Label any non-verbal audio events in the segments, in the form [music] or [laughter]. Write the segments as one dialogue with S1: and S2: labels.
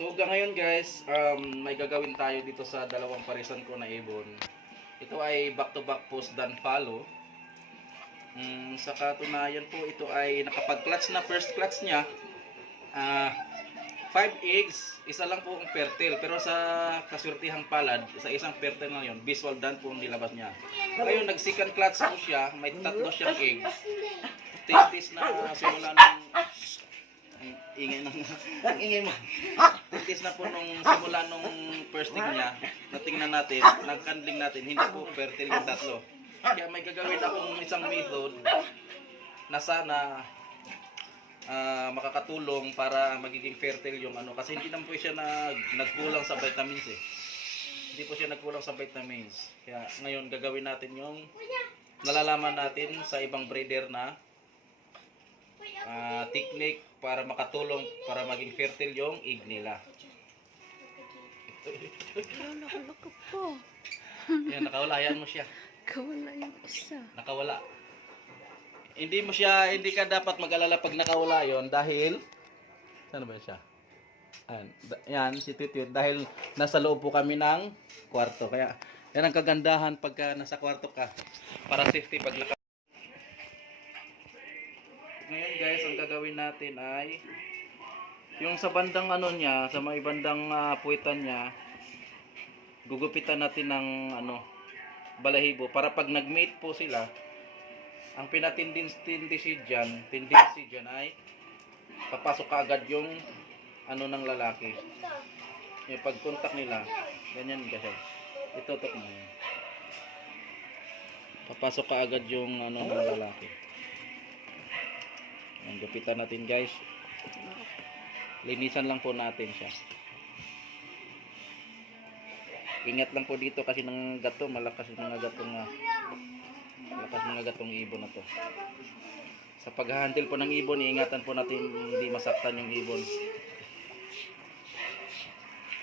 S1: So hanggang ngayon guys, um, may gagawin tayo dito sa dalawang parisan ko na ibon. Ito ay back to back post dan follow. Mm, sa katunayan po ito ay nakapag-clutch na first clutch niya. Ah, 5 eggs, isa lang po ang fertile. Pero sa kasurtihang palad, sa isang fertile ngayon, visual dan po ang nilabas niya. Ngayon, nag-second clutch po siya, may tatlo siyang eggs. Testis na simula ang ingay ng [laughs] ang ingay mo. Testis na po nung simula nung first egg niya, natingnan natin, nagkandling natin, hindi po fertile yung tatlo. Kaya may gagawin akong isang method na sana ah, makakatulong para magiging fertile yung ano kasi hindi naman po siya nag, nagkulang sa vitamins eh. Hindi po siya nagkulang sa vitamins. Kaya ngayon gagawin natin yung nalalaman natin sa ibang breeder na ah, technique para makatulong para maging fertile yung egg nila.
S2: Po.
S1: Yan, nakawala. Yan mo siya.
S2: Kawala yung isa.
S1: Nakawala. Hindi mo siya, hindi ka dapat mag-alala pag nakawala yon dahil, saan ba siya? Yan, da- yan si Titut. Dahil nasa loob po kami ng kwarto. Kaya, yan ang kagandahan pagka nasa kwarto ka. Para safety pag naka- Ngayon guys, ang gagawin natin ay yung sa bandang ano niya, sa may bandang ah, puwitan niya, gugupitan natin ng ano, balahibo para pag nag-mate po sila, ang pinatindisi dyan, tendency dyan ay papasok kaagad yung ano ng lalaki. Yung pag-contact nila, ganyan kasi. Itutok mo. Papasok kaagad yung ano ng lalaki. Ang gupitan natin guys. Linisan lang po natin siya. Ingat lang po dito kasi ng gato, malakas yung mga gatong uh, malakas mga gatong ibon na to. Sa pag-handle po ng ibon, iingatan po natin hindi masaktan yung ibon.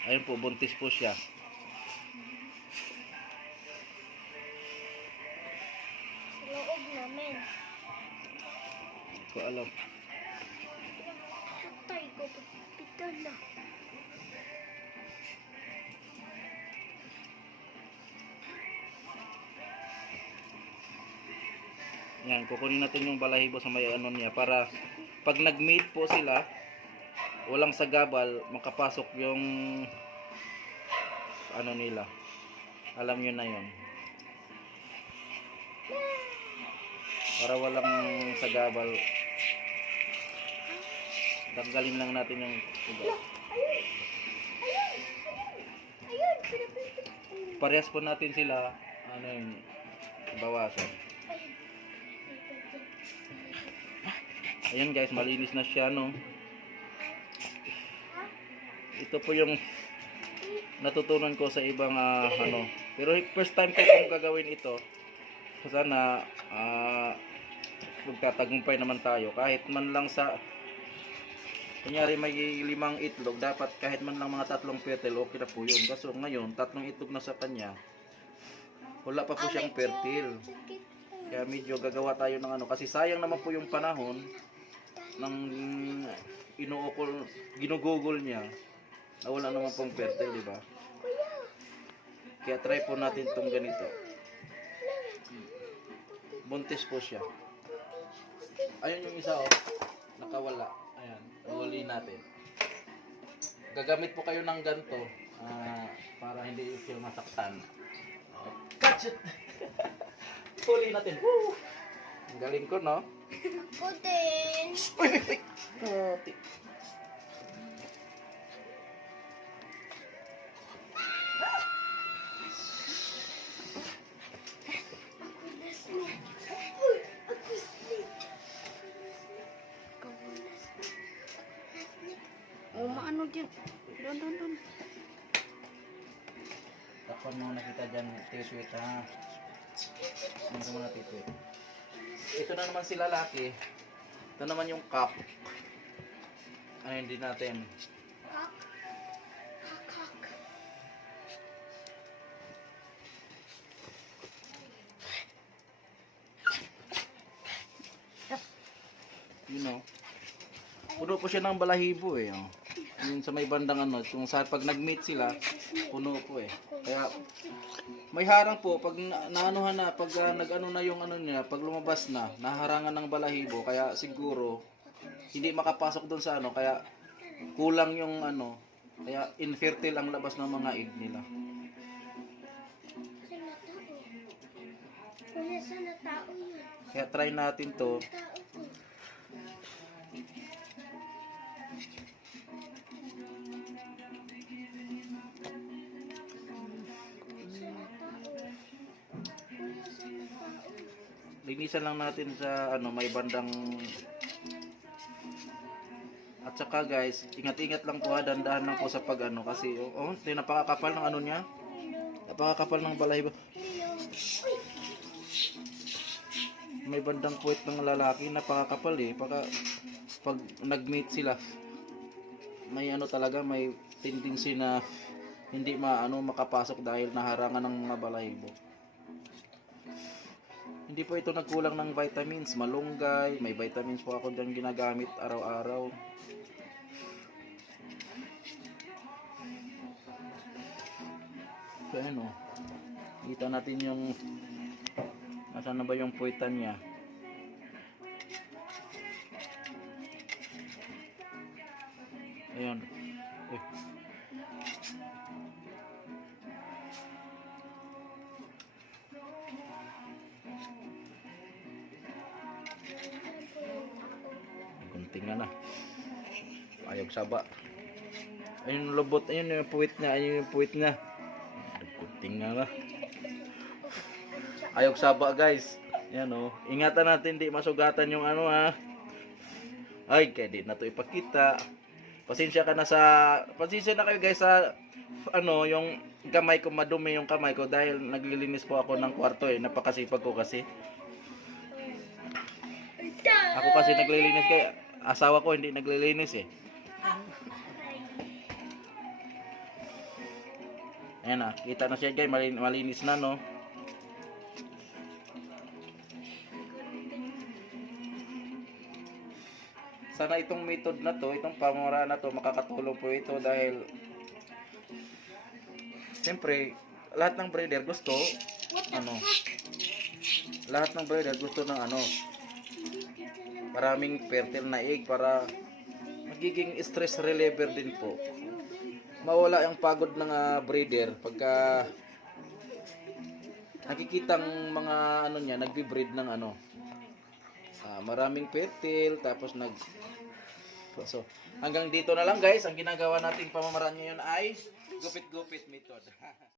S1: Ayun po, buntis po siya.
S3: Sa loob namin.
S1: Ko alam.
S3: Patay ko, pipitan na.
S1: Yan, kukunin natin yung balahibo sa may ano niya para pag nag-mate po sila, walang sagabal, makapasok yung ano nila. Alam nyo na yon. Para walang sagabal. Tanggalin lang natin yung ugat. Parehas po natin sila, ano yung bawasan. Ayan guys, malinis na siya no. Ito po yung natutunan ko sa ibang ah, ano. Pero first time ko kong gagawin ito. Sana ah magtatagumpay naman tayo kahit man lang sa kunyari may limang itlog dapat kahit man lang mga tatlong petal okay na po yun kaso ngayon tatlong itlog na sa kanya wala pa po siyang fertile kaya medyo gagawa tayo ng ano kasi sayang naman po yung panahon ng inuukol ginugugol niya na wala naman pong fertile, di ba? Kaya try po natin tong ganito. Buntis po siya. Ayun yung isa oh. Natin. Gagamit po kayo ng ganito ah, para hindi siya masaktan. Catch it! [laughs] Huli natin. Woo! Ang galing ko, no? Uy, uy, uy.
S2: Oh, maano dyan? Doon, doon, doon.
S1: Takpan mo na kita dyan, titwit ha. Ano ka muna titwit? Ito na naman si lalaki. Ito naman yung cup. Ano hindi natin?
S3: Hak, hak.
S1: You know. Puno po siya ng balahibo eh. Oh. Yung sa may bandang ano, kung sa pag nag-meet sila, puno po eh. Kaya may harang po pag na, naanuhan na, pag ah, nag-ano na yung ano niya, pag lumabas na, naharangan ng balahibo, kaya siguro hindi makapasok doon sa ano, kaya kulang yung ano, kaya infertile ang labas ng mga egg nila.
S3: Yun.
S1: Kaya try natin to. Linisan lang natin sa ano, may bandang at saka guys, ingat-ingat lang po ha, dandahan lang po sa pag ano kasi oh, oh napakakapal ng ano niya. Napakakapal ng balahibo. May bandang puwet ng lalaki, napakakapal eh. Paka, pag nag-meet sila, may ano talaga, may tendency na hindi maano makapasok dahil naharangan ng mga balahibo. Hindi po ito nagkulang ng vitamins, malunggay, may vitamins po ako dyan ginagamit araw-araw. So ano, kita natin yung Nasaan na ba yung puwitan niya? Kunting na na. Ayog saba. Ayun lubot. Ayun yung puwit niya. Ayun yung puwit niya. Kunting na na. Ayog saba guys. Yan oh. Ingatan natin di masugatan yung ano ha. Ay, kaya di na to ipakita. Pasensya ka na sa pasensya na kayo guys sa ano yung kamay ko madumi yung kamay ko dahil naglilinis po ako ng kwarto eh. Napakasipag ko kasi. Ako kasi naglilinis kaya asawa ko hindi naglilinis eh. Ayan na, kita na siya guys, malin- malinis na no. Sana itong method na to, itong pamura na to, makakatulong po ito dahil Siyempre, lahat ng breeder gusto ano lahat ng breeder gusto ng ano maraming fertile na egg para magiging stress reliever din po. Mawala yung pagod ng ah, breeder pagka nakikitang mga ano niya nagbi-breed ng ano. Ah, maraming fertile tapos nag so hanggang dito na lang guys. Ang ginagawa nating pamamaraan ngayon ay gupit-gupit method [laughs]